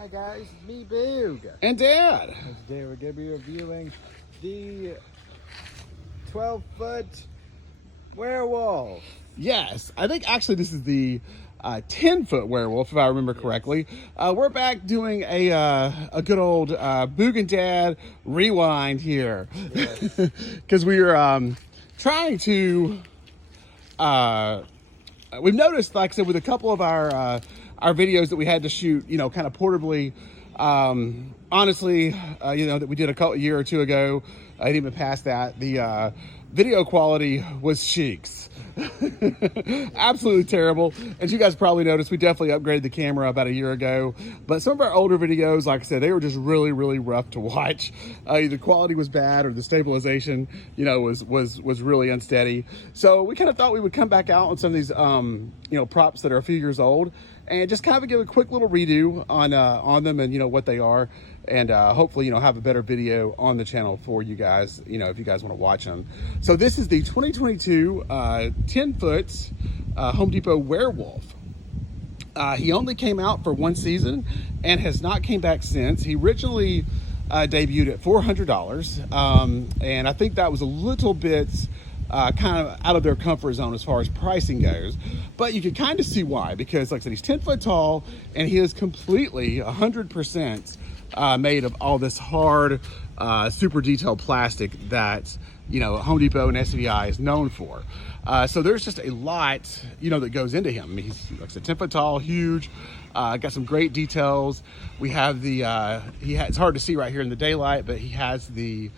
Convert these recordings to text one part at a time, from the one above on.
Hi guys, it's me, Boog. And Dad. And today we're going to be reviewing the 12-foot werewolf. Yes, I think actually this is the 10-foot werewolf, if I remember correctly. We're back doing a good old Boog and Dad rewind here. Because we were trying to... we've noticed, like I said, with a couple of our videos that we had to shoot, you know, kind of portably. Honestly, you know, that we did a year or two ago, I didn't even pass that. The video quality was cheeks. Absolutely terrible. As you guys probably noticed, we definitely upgraded the camera about a year ago. But some of our older videos, like I said, they were just really, really rough to watch. Either the quality was bad or the stabilization, you know, was really unsteady. So we kind of thought we would come back out on some of these, you know, props that are a few years old, and just kind of give a quick little redo on them and, you know, what they are. And hopefully, you know, have a better video on the channel for you guys, you know, if you guys want to watch them. So this is the 2022 10-foot Home Depot Werewolf. He only came out for one season and has not came back since. He originally debuted at $400, and I think that was a little bit kind of out of their comfort zone as far as pricing goes. But you can kind of see why, because like I said, he's 10 foot tall and he is completely 100% made of all this hard, super detailed plastic that, you know, Home Depot and SVI is known for. So there's just a lot, you know, that goes into him. I mean, he's, like I said, 10 foot tall, huge, got some great details. We have the, it's hard to see right here in the daylight, but he has the,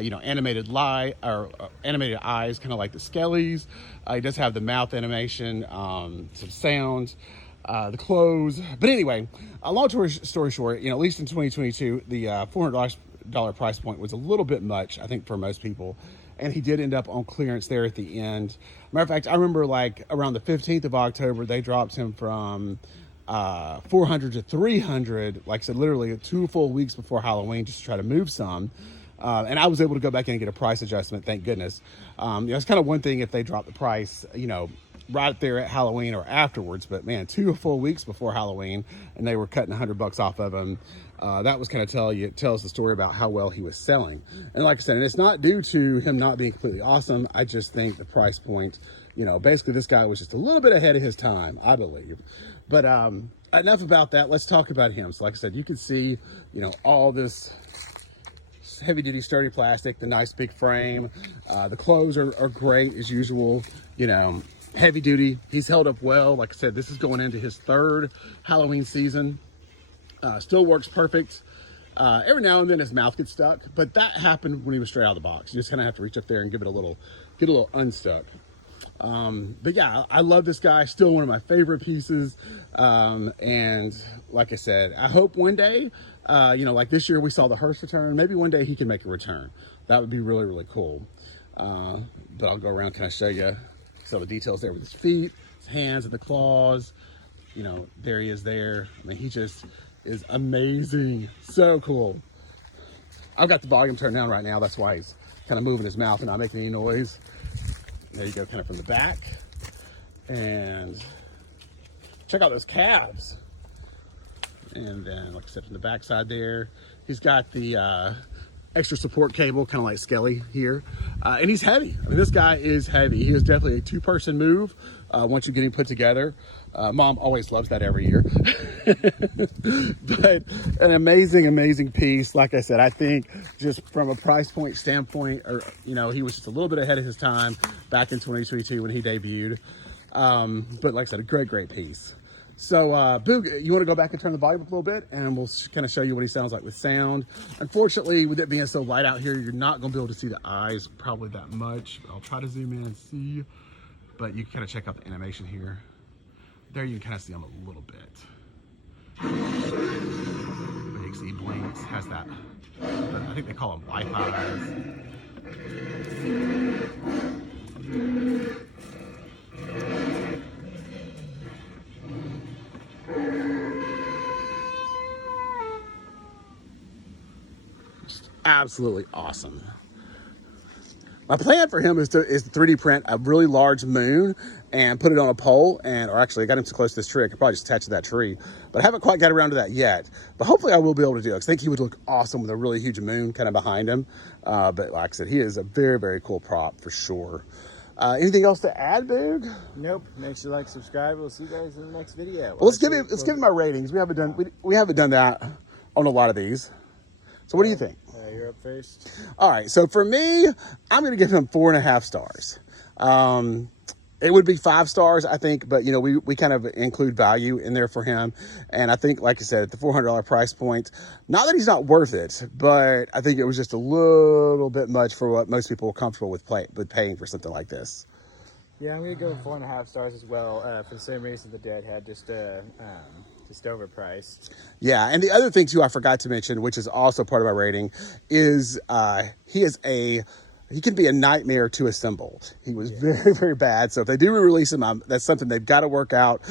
you know, animated animated eyes, kind of like the Skellies. He does have the mouth animation, some sounds, the clothes. But anyway, a long story short, you know, at least in 2022, the $400 price point was a little bit much, I think, for most people. And he did end up on clearance there at the end. Matter of fact, I remember like around the 15th of October, they dropped him from 400 to 300, like I said, literally 2 full weeks before Halloween, just to try to move some. And I was able to go back in and get a price adjustment, thank goodness. You know, it's kind of one thing if they drop the price, you know, right there at Halloween or afterwards, but man, 2 full weeks before Halloween, and they were cutting $100 off of him. That was kind of tells the story about how well he was selling. And like I said, and it's not due to him not being completely awesome. I just think the price point, you know, basically this guy was just a little bit ahead of his time, I believe. But enough about that. Let's talk about him. So like I said, you can see, you know, all this heavy duty sturdy plastic, the nice big frame. The clothes are great as usual, you know, heavy duty. He's held up well. Like I said, this is going into his 3rd Halloween season. Still works perfect. Every now and then his mouth gets stuck, but that happened when he was straight out of the box. You just kind of have to reach up there and give it get a little unstuck. But yeah, I love this guy. Still one of my favorite pieces. And like I said, I hope one day, you know, like this year we saw the hearse return. Maybe one day he can make a return. That would be really, really cool. But I'll go around, kind of show you some of the details there with his feet, his hands, and the claws. You know, there he is there. I mean, he just is amazing. So cool. I've got the volume turned down right now. That's why he's kind of moving his mouth and not making any noise. There you go, kind of from the back. And check out those calves. And then, like I said, from the back side there, he's got the extra support cable, kind of like Skelly here. And he's heavy. I mean, this guy is heavy. He is definitely a 2-person move once you get him put together. Mom always loves that every year. But an amazing, amazing piece. Like I said, I think just from a price point standpoint, or, you know, he was just a little bit ahead of his time back in 2022 when he debuted. But like I said, a great, great piece. So, Boog, you want to go back and turn the volume up a little bit, and we'll kind of show you what he sounds like with sound. Unfortunately, with it being so light out here, you're not going to be able to see the eyes probably that much. I'll try to zoom in and see, but you can kind of check out the animation here. There you can kind of see him a little bit. But you can see he blinks, has that, I think they call them life eyes. Just absolutely awesome. My plan for him is to 3D print a really large moon and put it on a pole, or actually I got him so close to this tree, I could probably just attach to that tree, but I haven't quite got around to that yet. But hopefully I will be able to do it. I think he would look awesome with a really huge moon kind of behind him. But like I said, he is a very, very cool prop for sure. Anything else to add, Boog? Nope. Make sure to like, subscribe. We'll see you guys in the next video. Well, let's give him my ratings. We haven't done that on a lot of these. So what do you think? You're up first. All right, so for me, I'm going to give him 4.5 stars. It would be 5 stars, I think, but you know, we kind of include value in there for him. And I think, like I said, at the $400 price point, not that he's not worth it, but I think it was just a little bit much for what most people are comfortable with paying for something like this. Yeah, I'm gonna go with 4.5 stars as well, for the same reason the dad had, just overpriced. Yeah, and the other thing too I forgot to mention, which is also part of my rating, is he can be a nightmare to assemble. He was very, very bad. So if they do re-release him, that's something they've got to work out.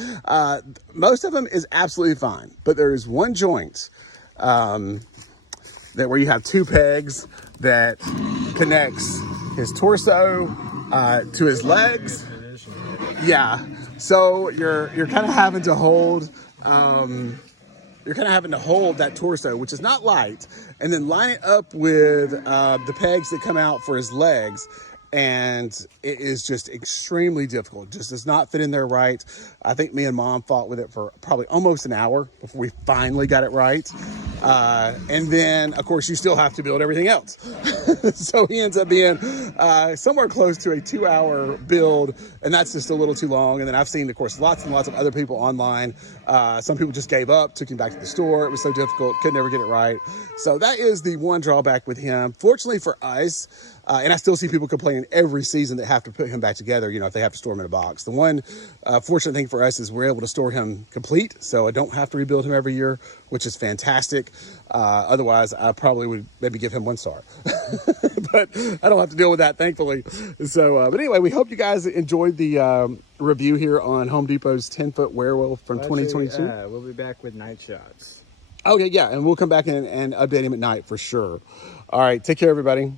Most of them is absolutely fine, but there is one joint where you have 2 pegs that connects his torso to his legs. Yeah, so you're kind of having to hold. You're kind of having to hold that torso, which is not light, and then line it up with the pegs that come out for his legs. And it is just extremely difficult. It just does not fit in there right. I think me and Mom fought with it for probably almost an hour before we finally got it right. And then, of course, you still have to build everything else. So he ends up being somewhere close to a 2-hour build, and that's just a little too long. And then I've seen, of course, lots and lots of other people online. Some people just gave up, took him back to the store. It was so difficult, could never get it right. So that is the one drawback with him. Fortunately for us, and I still see people complaining every season that have to put him back together, you know, if they have to store him in a box. The one fortunate thing for us is we're able to store him complete, so I don't have to rebuild him every year, which is fantastic. Otherwise, I probably would maybe give him 1 star. But I don't have to deal with that, thankfully. So, but anyway, we hope you guys enjoyed the review here on Home Depot's 10-foot Warewolf from 2022. We'll be back with night shots. Okay, yeah, and we'll come back and update him at night for sure. All right, take care, everybody.